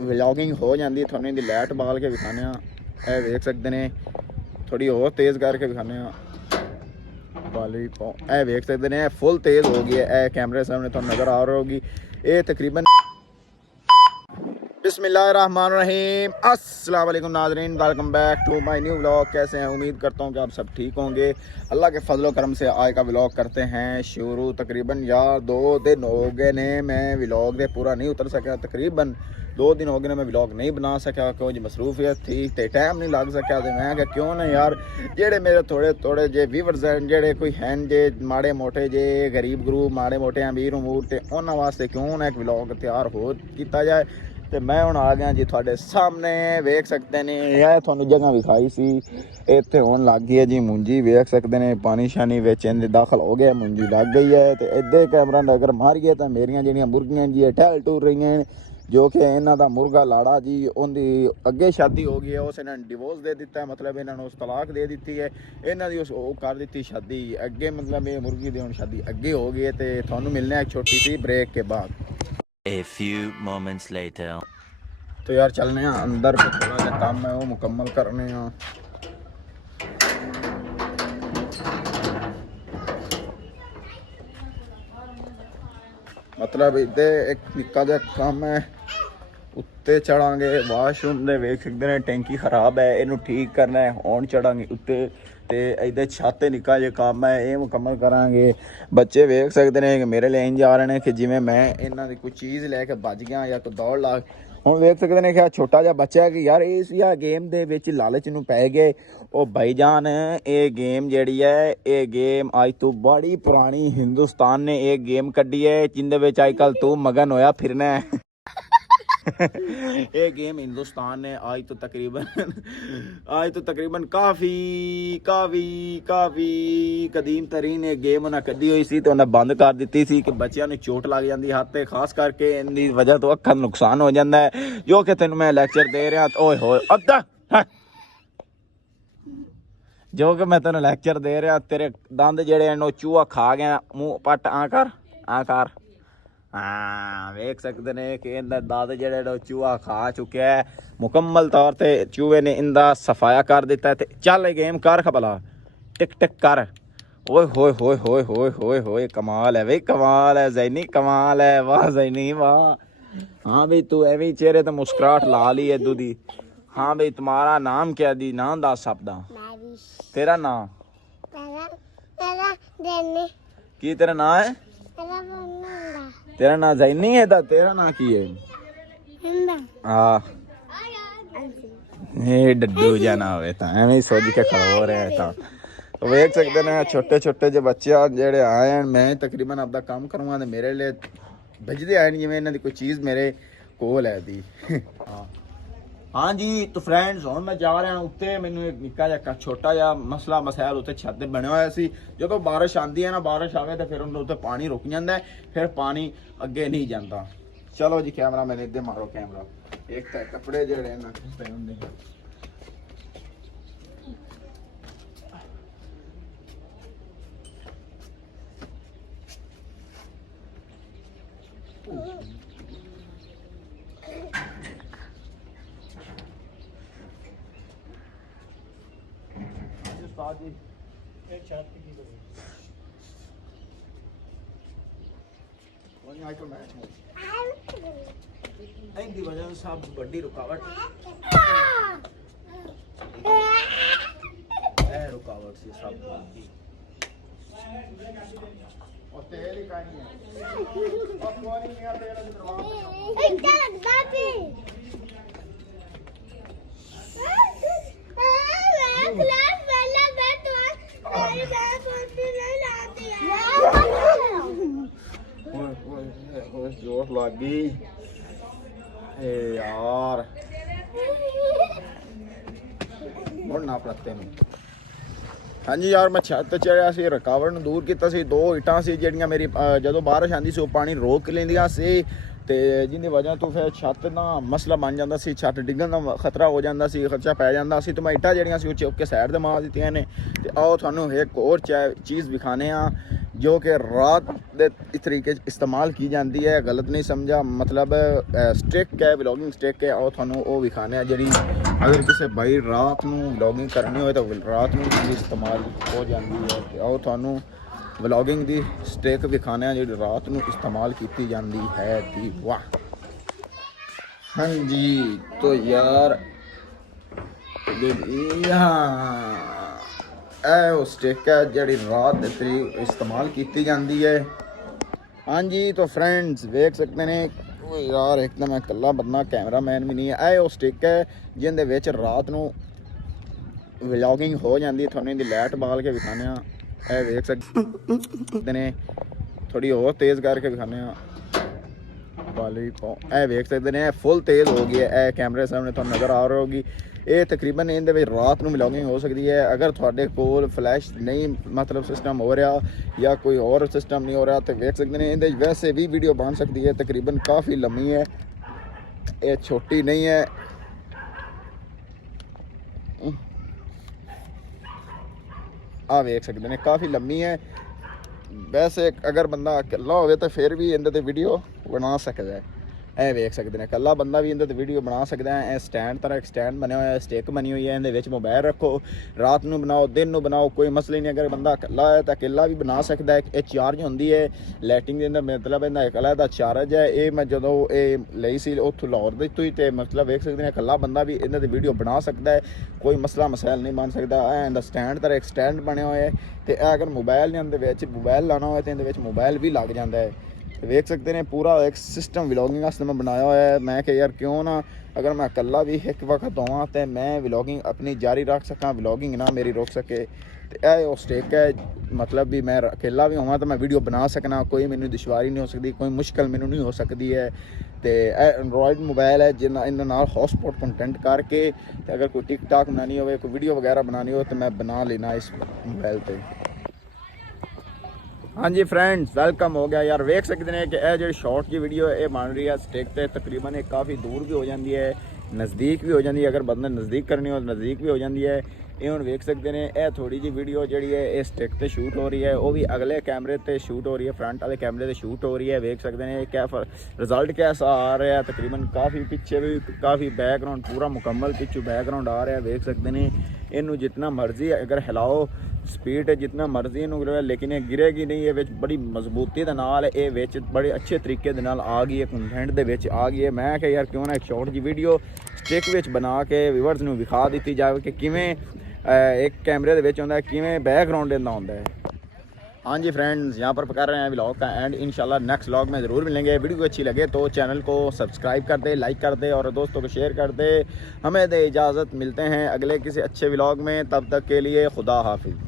Vlogging ਹੋ ਜਾਂਦੀ ਤੁਹਾਨੂੰ ਇਹਦੀ ਲਾਈਟ ਬਾਲ ਕੇ ਵਿਖਾਣੇ ਆ। ਇਹ ਵੇਖ ਸਕਦੇ ਨੇ, ਥੋੜੀ ਹੋਰ ਤੇਜ਼ ਕਰਕੇ ਵਿਖਾਣੇ ਆ। ਵਾਲੀ ਇਹ ਵੇਖ ਸਕਦੇ ਨੇ, ਫੁੱਲ ਤੇਜ਼ ਹੋ ਗਈ ਹੈ। ਇਹ ਕੈਮਰੇ ਸਾਹਮਣੇ ਤੁਹਾਨੂੰ नज़र आ रही होगी। ये तकरीबन बिस्मिल्लाहिर्रहमानिर्रहीम अस्सलाम वालेकुम नाज़रीन, welcome back to my new vlog. कैसे हैं? उम्मीद करता हूँ कि आप सब ठीक होंगे। अल्लाह के फजलो करम से आज का व्लॉग करते हैं शुरू। तकरीबन यार 2 दिन हो गए ने मैं व्लॉग दे पूरा नहीं उतर सका। तकरीबन 2 दिन हो गए ने मैं व्लॉग नहीं बना सका, क्योंकि मसरूफियत थी तो टाइम नहीं लग सका। तो मैं क्या क्यों ना यार जेड़े मेरे थोड़े जे व्यूअर्स हैं, जेड़े कोई हैं जे माड़े मोटे जे गरीब गुरू माड़े मोटे अमीर उमूर ते उन्होंने वास्ते क्यों ना एक व्लॉग तैयार हो किया जाए। तो मैं हुण आ गया जी थोड़े सामने। वेख सकते हैं यह थोड़ी जगह विखाई सी, इत्थे हुण लग गई है जी मुंजी। वेख सकते हैं पानी शानी विच दाखिल हो गया, मुंजी लग गई है। तो इधर कैमरा अगर मारिए तो मेरिया जिहड़ियां मुर्गियां जी टहल टूर रही हैं, जो कि इन्हों का मुर्गा लाड़ा जी उनकी अगे शादी हो गई है, उस इन्होंने डिवोर्स दे दिता है, मतलब इन्होंने उस तलाक दे दी है। इन्हों की उस कर दी शादी अगे, मतलब ये मुर्गी की हुण शादी अगे हो गई है। तो थानू मिलना एक छोटी सी ब्रेक के बाद। A few moments later. तो यार चलने हैं अंदर, थोड़ा सा काम है वो मुकम्मल करने हैं। मतलब इधर एक निक्का जिहा काम है, उत्ते चढ़ांगे। वाशरूम दे वेख सकते हैं टैंकी खराब है, इनू ठीक करना है। हुण चढ़ांगे उत्ते ते इधर छत निक्का जिहा काम है, ये मुकम्मल करांगे। बच्चे वेख सकते हैं कि मेरे लिए इंज आ रहे हैं कि जिवें मैं इन्हां दी कोई चीज़ लैके भज गया या कोई दौड़ ला। हुण वेख सकते हैं कि छोटा जिहा बच्चा है कि यार इस गेम दे विच लालच नूं पै गए। ओ भाईजान ये गेम जिहड़ी है, ये गेम अज तो बड़ी पुरानी हिंदुस्तान ने एक गेम कड्डी है, जिंदे विच अजकल तू मगन होया फिरना है। ये गेम हिंदुस्तान ने आज तो तकरीबन काफ़ी कदीम तरीन एक गेम उन्हें कदी हुई सी, तो उन्हें बंद कर दी सी कि बच्चों ने चोट लग जाती हाथ ते, खास करके इनकी वजह तो अखा नुकसान हो जाता है। जो कि तेन मैं लैक्चर दे रहा, ओए होए अद्धा जो कि मैं तेन लैक्चर दे रहा, तेरे दंद जेड़े चूहा खा गया, मुँह पट आ कर हाँ वेख सकते हैं कि इनका दाद जो चूहा खा चुका है मुकम्मल तौर पर। चूहे ने इनका सफाया कर दिता है। तो चल गेम कर खबला टिक टिक कर। ओए होए होए होए होए होए होए कमाल है भाई, कमाल है ज़ैनी, कमाल है। वाह ज़ैनी वाह। हाँ भाई तू एवं चेहरे तो मुस्कुराहट ला ली है दूधी। हाँ भाई तुम्हारा नाम क्या दी? नाम दस सबदा। तेरा नाम की? तेरा नाम है? तेरा नाम ज़ैनी है? तेरा नाम की है? हाँ ये डड्डू जाना हो एवं ही सोच के खड़ा हो रहे हैं। तो वेख सकते हैं छोटे छोटे जो बच्चे जेड़े आए हैं, मैं तकरीबन अपना काम करूँगा तो मेरे लिए भेजते आए जिवें इन्हों की कोई चीज़ मेरे कोल है दी। हाँ जी तो फ्रेंड्स हुण मैं जा रहा उत्ते। मैनू एक निक्का जिहा छोटा जिहा मसला मसैल उत्ते छत ते बनया होया सी। जो बारिश आती है ना, बारिश आवे तो फिर उन्हें उत्ते पानी रुक जाता है, फिर पानी अगे नहीं जाता। चलो जी कैमरा मैंने इधर मारो कैमरा। एक तो कपड़े जेड़े ना खिसते होंदे इनकी वजह से सब बड़ी रुकावट रुकावट से सब और तेल ही नहीं है और पानी नहीं आता तेल जोश लग गई यार। ना पड़ते हाँ जी यार मैं छत चढ़िया सी, रुकावट दूर किया सी। 2 इटां सी जिहड़ियां मेरी जो बारिश आती सी पानी रोक लेंदियां सी, ते जिंदी वजह तो फिर छत ना मसला बन जाता सी, छत डिगन का खतरा हो जाता सी, खर्चा पै जाता सी। तो मैं इटा जड़ियाँ सी चुक के साइड से मार दित्तियां ने। ते आओ थानू एक और चीज़ विखाने ਜੋ ਕਿ ਰਾਤ ਦੇ ਇਸ ਤਰੀਕੇ ਇਸਤੇਮਾਲ की जाती है। गलत नहीं समझा, मतलब स्टिक है, व्लॉगिंग स्टिक है। और थानू वो विखाने जी अगर किसी भाई रात नू व्लॉगिंग करनी हो तो रात नू भी इस्तेमाल हो जाती है। और थानू व्लॉगिंग दी स्टिक विखाने जी रात नू इस्तेमाल की जाती है दी। वाह हाँ जी, तो यार ਇਹ ਸਟਿਕ ਹੈ ਜਿਹੜੀ ਰਾਤ ਦੇ ਤਰੀਕ ਇਸਤੇਮਾਲ ਕੀਤੀ ਜਾਂਦੀ ਹੈ। ਹਾਂਜੀ तो फ्रेंड्स ਵੇਖ ਸਕਦੇ ਨੇ ਯਾਰ ਇੱਕਦਮ ਮੈਂ ਇਕੱਲਾ ਬੰਦਾ ਕੈਮਰਾਮੈਨ ਵੀ ਨਹੀਂ ਹੈ। ਇਹ ਉਹ ਸਟਿਕ ਹੈ ਜਿਹਦੇ ਵਿੱਚ ਰਾਤ ਨੂੰ ਵਲੌਗਿੰਗ ਹੋ ਜਾਂਦੀ ਹੈ। ਤੁਹਾਨੂੰ ਇਹਦੀ ਲਾਈਟ ਬਾਲ ਕੇ ਵਿਖਾਉਂਦੇ ਆ। ਇਹ ਵੇਖ ਸਕਦੇ ਨੇ, ਥੋੜੀ ਹੋਰ ਤੇਜ਼ ਕਰਕੇ ਵਿਖਾਉਂਦੇ ਆ। ਵਾਲੀ ਇਹ ਵੇਖ ਸਕਦੇ ਨੇ ਫੁੱਲ ਤੇਜ਼ ਹੋ ਗਈ ਹੈ। ਇਹ ਕੈਮਰੇ ਸਾਹਮਣੇ ਤੁਹਾਨੂੰ ਨਜ਼ਰ ਆ ਰਹੀ ਹੋਗੀ। ਇਹ ਤਕਰੀਬਨ ਇਹਦੇ ਵਿੱਚ ਰਾਤ ਨੂੰ ਵਲੌਗਿੰਗ ਹੋ ਸਕਦੀ ਹੈ। ਅਗਰ ਤੁਹਾਡੇ ਕੋਲ ਫਲੈਸ਼ ਨਹੀਂ ਮਤਲਬ ਸਿਸਟਮ ਹੋ ਰਿਹਾ ਜਾਂ ਕੋਈ ਹੋਰ ਸਿਸਟਮ ਨਹੀਂ ਹੋ ਰਿਹਾ ਤੇ ਵੇਖ ਸਕਦੇ ਨੇ ਇਹਦੇ ਵੈਸੇ ਵੀ ਵੀਡੀਓ ਬਣ ਸਕਦੀ ਹੈ। ਤਕਰੀਬਨ ਕਾਫੀ ਲੰਮੀ ਹੈ, ਇਹ ਛੋਟੀ ਨਹੀਂ ਹੈ। ਆ ਵੇਖ ਸਕਦੇ ਨੇ ਕਾਫੀ ਲੰਮੀ ਹੈ। ਵੈਸੇ ਅਗਰ ਬੰਦਾ ਇਕੱਲਾ ਹੋਵੇ ਤਾਂ ਫਿਰ ਵੀ ਇਹਦੇ ਤੇ ਵੀਡੀਓ ਬਣਾ ਸਕਦਾ ਹੈ। ਇਹ ਵੇਖ ਸਕਦੇ ਨੇ ਇਕੱਲਾ ਬੰਦਾ ਵੀ ਇਹਦੇ ਤੇ ਵੀਡੀਓ ਬਣਾ ਸਕਦਾ ਹੈ। ਇਹ ਸਟੈਂਡ ਤਰ੍ਹਾਂ ਇੱਕ ਸਟੈਂਡ ਬਣਿਆ ਹੋਇਆ, ਸਟਿਕ ਬਣੀ ਹੋਈ ਹੈ। ਇਹਦੇ ਵਿੱਚ ਮੋਬਾਈਲ ਰੱਖੋ, ਰਾਤ ਨੂੰ ਬਣਾਓ, ਦਿਨ ਨੂੰ ਬਣਾਓ, ਕੋਈ ਮਸਲਾ ਨਹੀਂ। ਅਗਰ ਬੰਦਾ ਇਕੱਲਾ ਹੈ ਤਾਂ ਇਕੱਲਾ ਵੀ ਬਣਾ ਸਕਦਾ ਹੈ। ਇਹ ਚਾਰਜ ਹੁੰਦੀ ਹੈ ਲਾਈਟਿੰਗ ਦੇ ਅੰਦਰ, ਮਤਲਬ ਇਹਦਾ ਇਕੱਲਾ ਦਾ ਚਾਰਜ ਹੈ। ਇਹ ਮੈਂ ਜਦੋਂ ਇਹ ਲਈ ਸੀ ਉੱਥੋਂ ਲਾਹੌਰ ਦੇ ਤੋਂ ਹੀ, ਤੇ ਮਤਲਬ ਵੇਖ ਸਕਦੇ ਨੇ ਇਕੱਲਾ ਬੰਦਾ ਵੀ ਇਹਦੇ ਤੇ ਵੀਡੀਓ ਬਣਾ ਸਕਦਾ ਹੈ। ਕੋਈ ਮਸਲਾ ਮਸਾਇਲ ਨਹੀਂ ਬਣ ਸਕਦਾ। ਇਹਦਾ ਸਟੈਂਡ ਤਰ੍ਹਾਂ ਇੱਕ ਸਟੈਂਡ ਬਣਿਆ ਹੋਇਆ ਹੈ। ਤੇ ਅਗਰ ਮੋਬਾਈਲ ਦੇ ਅੰਦਰ ਵਿੱਚ ਮੋਬਾਈਲ ਲਾਉਣਾ ਹੋਵੇ ਤਾਂ ਇਹਦੇ ਵਿੱਚ ਮੋਬਾਈਲ ਵੀ ਲੱਗ ਜਾਂਦਾ ਹੈ। ਵੇਖ ਸਕਦੇ ਨੇ ਪੂਰਾ ਇੱਕ ਸਿਸਟਮ ਵਲੌਗਿੰਗ ਵਾਸਤੇ ਮੈਂ ਬਣਾਇਆ ਹੋਇਆ ਹੈ। ਮੈਂ ਕਿ ਯਾਰ ਕਿਉਂ ਨਾ ਅਗਰ ਮੈਂ ਇਕੱਲਾ ਵੀ ਇੱਕ ਵਕਤ ਹੋਵਾਂ ਤੇ ਮੈਂ ਵਲੌਗਿੰਗ ਆਪਣੀ ਜਾਰੀ ਰੱਖ ਸਕਾਂ, ਵਲੌਗਿੰਗ ਨਾ ਮੇਰੀ ਰੁਕ ਸਕੇ। ਤੇ ਇਹ ਉਹ ਸਟਿਕ ਹੈ, ਮਤਲਬ ਵੀ ਮੈਂ ਇਕੱਲਾ ਵੀ ਹੋਵਾਂ ਤਾਂ ਮੈਂ ਵੀਡੀਓ ਬਣਾ ਸਕਣਾ, ਕੋਈ ਮੈਨੂੰ ਦੁਸ਼ਵਾਰੀ ਨਹੀਂ ਹੋ ਸਕਦੀ, ਕੋਈ ਮੁਸ਼ਕਲ ਮੈਨੂੰ ਨਹੀਂ ਹੋ ਸਕਦੀ ਹੈ। ਤੇ ਇਹ ਐਂਡਰੋਇਡ ਮੋਬਾਈਲ ਹੈ ਜਿਹਨਾਂ ਇਹਨਾਂ ਨਾਲ ਹੌਟਸਪੌਟ ਕੰਟੈਂਟ ਕਰਕੇ ਤੇ ਅਗਰ ਕੋਈ ਟਿਕਟਾਕ ਬਣਾਉਣੀ ਹੋਵੇ, ਕੋਈ ਵੀਡੀਓ ਵਗੈਰਾ ਬਣਾਉਣੀ ਹੋਵੇ ਤਾਂ ਮੈਂ ਬਣਾ ਲੈਣਾ ਇਸ ਮੋਬਾਈਲ 'ਤੇ। हाँ जी फ्रेंड्स, वेलकम हो गया यार। वेख सकते हैं कि यह जो शॉर्ट की वीडियो है बन रही है स्टिक ते तकरीबन काफ़ी दूर भी हो जाती है, नज़दीक भी हो जाती है। अगर बंदे नज़दीक करनी हो तो नज़दीक भी हो जाती है। ये हम वेख सकते हैं यह थोड़ी जी वीडियो जी है ये स्टिक ते शूट हो रही है, वो भी अगले कैमरे ते शूट हो रही है, फ्रंट वाले कैमरे ते शूट हो रही है। वेख सकते हैं क्या रिजल्ट कैसा आ रहा है। तकरीबन काफ़ी पिछे भी काफ़ी बैकग्राउंड पूरा मुकम्मल पिछू बैकग्राउंड आ रहा है। वेख सकते हैं इनू जितना मर्जी अगर हिलाओ स्पीड है जितना मर्जी इनू गिरे, लेकिन ये गिरेगी नहीं। ये बड़ी मजबूती के नाल ये विच बड़े अच्छे तरीके दे नाल आ गई है, कंटेंट दे विच आ गई है। मैं कि यार क्यों ना एक शॉर्ट जी वीडियो स्टिक विच बना के व्यूअर्स नू विखा दी जाए कि किवें एक कैमरे दे विच होंदा है, किवें बैकग्राउंड इहदा होंदा है। हाँ जी फ्रेंड्स, यहाँ पर कर रहे हैं व्लॉग का एंड। इंशाल्लाह नेक्स्ट व्लॉग में ज़रूर मिलेंगे। वीडियो को अच्छी लगे तो चैनल को सब्सक्राइब कर दे, लाइक कर दे और दोस्तों को शेयर कर दे। हमें दे इजाज़त, मिलते हैं अगले किसी अच्छे व्लॉग में। तब तक के लिए खुदा हाफिज़।